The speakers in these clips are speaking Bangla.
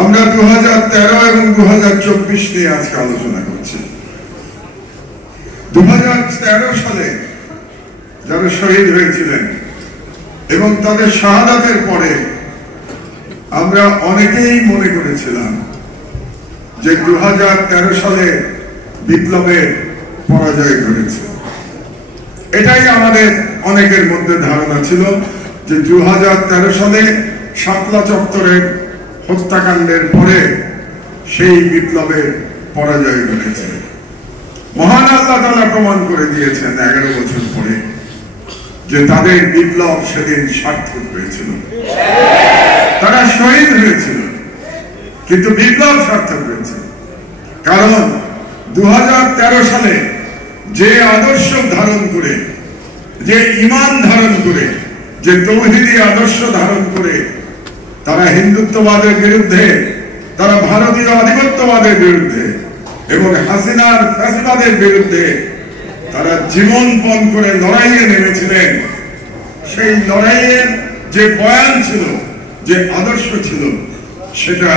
আমরা 2013 এবং 2024 নিয়ে আজকে আলোচনা করছি। 2013 সালে যারা শহীদ হয়েছিলেন এবং তাদের শাহাদাতের পরে আমরা অনেকেই মনে করেছিলাম যে 2013 সালে বিপ্লবের পরাজয় ঘটেছে। এটাই আমাদের অনেকের মধ্যে ধারণা ছিল যে 2013 সালে শাপলা চত্বরের হত্যাকাণ্ডের পরে সেই বিপ্লবের পরাজয় ঘটেছে। মহান আল্লাহ তাআলা প্রমাণ করে দিয়েছেন 11 বছর পরে যে তাদের বিপ্লব সেদিন সার্থক হয়েছিল। তারা শহীদ হয়েছিল কিন্তু বিপ্লব সার্থক হয়েছে। কারণ 2013 সালে যে আদর্শ ধারণ করে, যে ঈমান ধারণ করে, যে তৌহিদি আদর্শ ধারণ করে তারা হিন্দুত্ববাদের বিরুদ্ধে, তারা ভারতীয় আধিপত্যবাদের বিরুদ্ধে এবং হাসিনার ফ্যাসিবাদের বিরুদ্ধে তারা জীবনপণ করে লড়াইয়ে নেমেছিলেন, সেই লড়াইয়ের যে বয়ান ছিল, যে আদর্শ ছিল, সেটা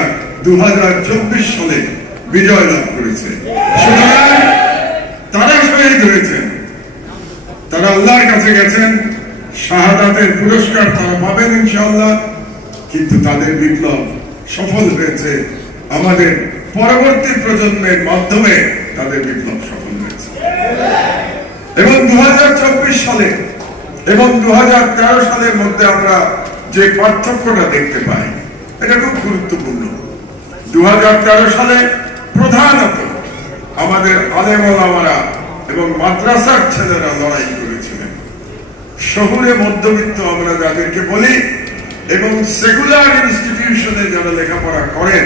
2024 সালে বিজয় লাভ করেছে। সুতরাং তারা শহীদ হয়েছেন, তারা আল্লাহর কাছে গেছেন, শাহাদাতের পুরস্কার তারা পাবেন ইনশাআল্লাহ। কিন্তু তাদের বিপ্লব সফল হয়েছে, আমাদের পরবর্তী প্রজন্মের মাধ্যমে তাদের বিপ্লব সফল হয়েছে। এবং 2024 সালে এবং 2013 সালের মধ্যে আমরা যে পার্থক্যটা দেখতে পাই এটা খুব গুরুত্বপূর্ণ। 2013 সালে প্রধানত আমাদের আলেম ওলামারা এবং মাদ্রাসার ছেলেরা লড়াই করেছিলেন। শহুরে মধ্যবিত্ত আমরা যাদেরকে বলি এবং সেকুলার ইনস্টিটিউশনে যারা লেখাপড়া করেন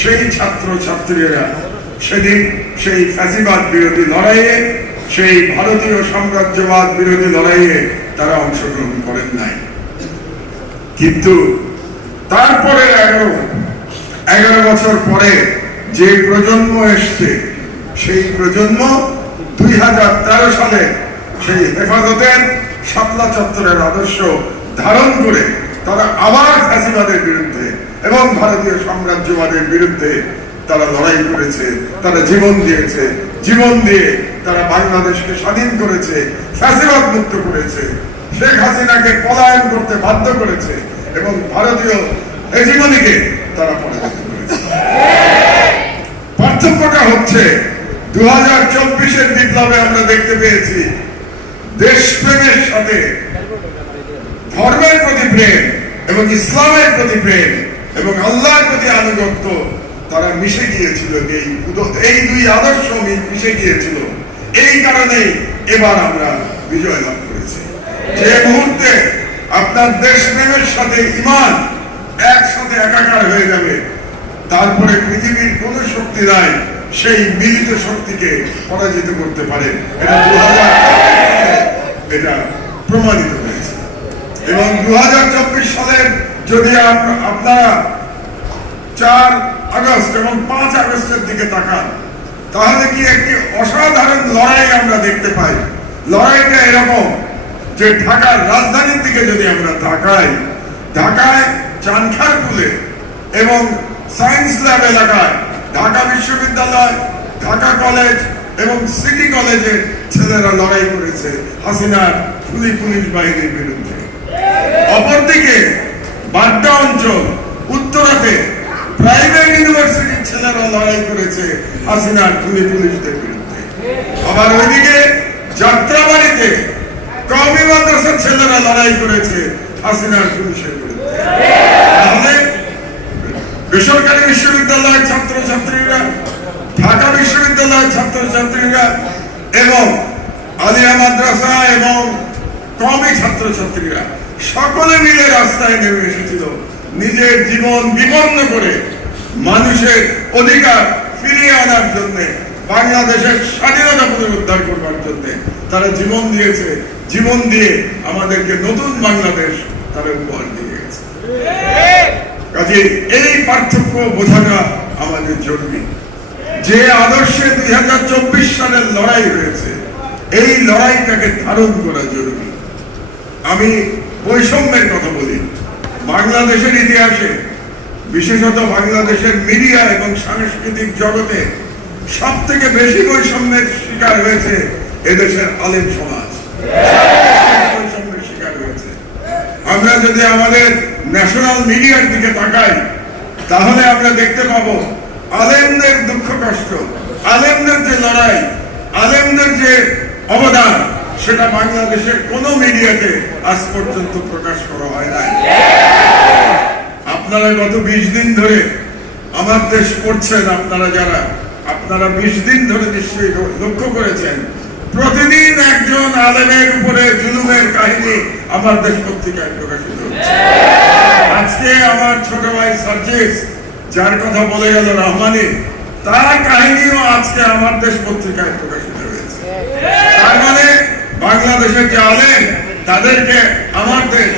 সেই ছাত্র ছাত্রীরা সেদিন সেই ফ্যাসিবাদ বিরোধী লড়াইয়ে, সেই ভারতীয় সাম্রাজ্যবাদ বিরোধী লড়াইয়ে তারা অংশগ্রহণ করেন নাই। কিন্তু তারপরে 11 বছর পরে যে প্রজন্ম এসছে, সেই প্রজন্ম 2013 সালে সেই হেফাজতের শাপলা চত্বরের আদর্শ ধারণ করে তারা আবার ফ্যাসিবাদের বিরুদ্ধে এবং ভারতীয় সাম্রাজ্যবাদের বিরুদ্ধে তারা লড়াই করেছে, তারা জীবন দিয়েছে। জীবন দিয়ে তারা বাংলাদেশকে স্বাধীন করেছে, ফ্যাসিবাদ মুক্ত করেছে, শেখ হাসিনাকে পলায়ন করতে বাধ্য করেছে এবং ভারতীয় হেজিমনিকে তারা পরাজিত করেছে। পার্থক্যটা হচ্ছে 2024-এর বিপ্লবে আমরা দেখতে পেয়েছি দেশপ্রেমের সাথে ধর্মের প্রতি প্রেম এবং ইসলামের প্রতি প্রেম এবং আল্লাহর প্রতি আনুগত্য তারা মিশে গিয়েছিল। এই দুই আদর্শ মিশে গিয়েছিল। এই কারণেই এবার আমরা বিজয় লাভ করেছি। যে মুহূর্তে আপনার দেশপ্রেমের সাথে ঈমান একসাথে একাকার হয়ে যাবে, তারপরে পৃথিবীর কোন শক্তি নাই সেই মিলিত শক্তিকে পরাজিত করতে পারে। এটা 2000 এটা প্রমাণিত হয়েছে। এবং 2024 সালের যদি আপনারা 4 আগস্ট এবং 5 আগস্টের দিকে তাকান, তাহলে কি একটি অসাধারণ লড়াই আমরা দেখতে পাই। লড়াইটা এরকম যে ঢাকার রাজধানীর দিকে যদি আমরা তাকাই, ঢাকায় চানখারপুলে এবং সায়েন্স ল্যাব এলাকায় ঢাকা বিশ্ববিদ্যালয়, ঢাকা কলেজ এবং সিটি কলেজের ছেলেরা লড়াই করেছে হাসিনার পুলিশ বাহিনীর বিরুদ্ধে। অপরদিকে বাড্ডা অঞ্চল, উত্তরাতে প্রাইভেট ইউনিভার্সিটির ছেলেরা লড়াই করেছে হাসিনার পুলিশদের বিরুদ্ধে। আবার ওইদিকে যাত্রাবাড়িতে কওমি মাদ্রাসার ছেলেরা লড়াই করেছে হাসিনার পুলিশের বিরুদ্ধে। তাহলে বেসরকারি বিশ্ববিদ্যালয়ের ছাত্রছাত্রীরা, ঢাকা বিশ্ববিদ্যালয়ের ছাত্রছাত্রীরা এবং আলিয়া মাদ্রাসা এবং কওমি ছাত্রছাত্রীরা সকলে মিলে রাস্তায় নেমে এসেছিল নিজের জীবন বিপন্ন করে মানুষের অধিকার ফিরিয়ে আনার জন্য, বাংলাদেশের স্বাধীনতা পুনরুদ্ধার করবার জন্য তারা জীবন দিয়েছে। জীবন দিয়ে আমাদেরকে নতুন বাংলাদেশ তারা উপহার দিয়ে গেছে। কাজে এই পার্থক্য বোঝাটা আমাদের জরুরি। যে আদর্শে 2024 সালের লড়াই হয়েছে, এই লড়াইটাকে ধারণ করা জরুরি। আমি বৈষম্যের কথা বলি। বাংলাদেশের ইতিহাসে বিশেষত বাংলাদেশের মিডিয়া এবং সাংস্কৃতিক জগতে সব থেকে বেশি বৈষম্যের শিকার হয়েছে এদেশের আলেম সমাজ। বৈষম্যের শিকার হয়েছে। আমরা যদি আমাদের ন্যাশনাল মিডিয়ার দিকে তাকাই তাহলে আমরা দেখতে পাবো আলেমদের দুঃখ কষ্ট, আলেমদের যে লড়াই, আলেমদের যে অবদান, সেটা বাংলাদেশের কোন মিডিয়াতে আজ পর্যন্ত প্রকাশ করা হয় নাই। আপনারা গত 20 দিন ধরে আমার দেশ পড়ছেন, আপনারা 20 দিন ধরে নিশ্চয়ই লক্ষ্য করেছেন প্রতিদিন একজন আলেমের উপরে জুলুমের কাহিনী আমার দেশ পত্রিকায় প্রকাশিত হচ্ছে। আজকে আমার ছোট ভাই সার্জিস যার কথা বলে গেল রহমানি, তার কাহিনীও আজকে আমার দেশ পত্রিকায় প্রকাশিত হয়েছে। তার মানে বাংলাদেশের যে আলেম, তাদেরকে আমার দেশ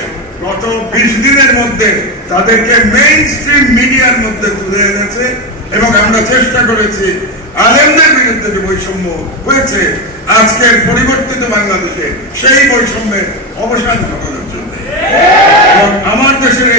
গত 20 দিনের মধ্যে তাদেরকে মেইন স্ট্রিম মিডিয়ার মধ্যে তুলে এনেছে এবং আমরা চেষ্টা করেছি আলেমদের বিরুদ্ধে যে বৈষম্য হয়েছে আজকের পরিবর্তিত বাংলাদেশে সেই বৈষম্যের অবসান ঘটানোর জন্য। আমার দেশের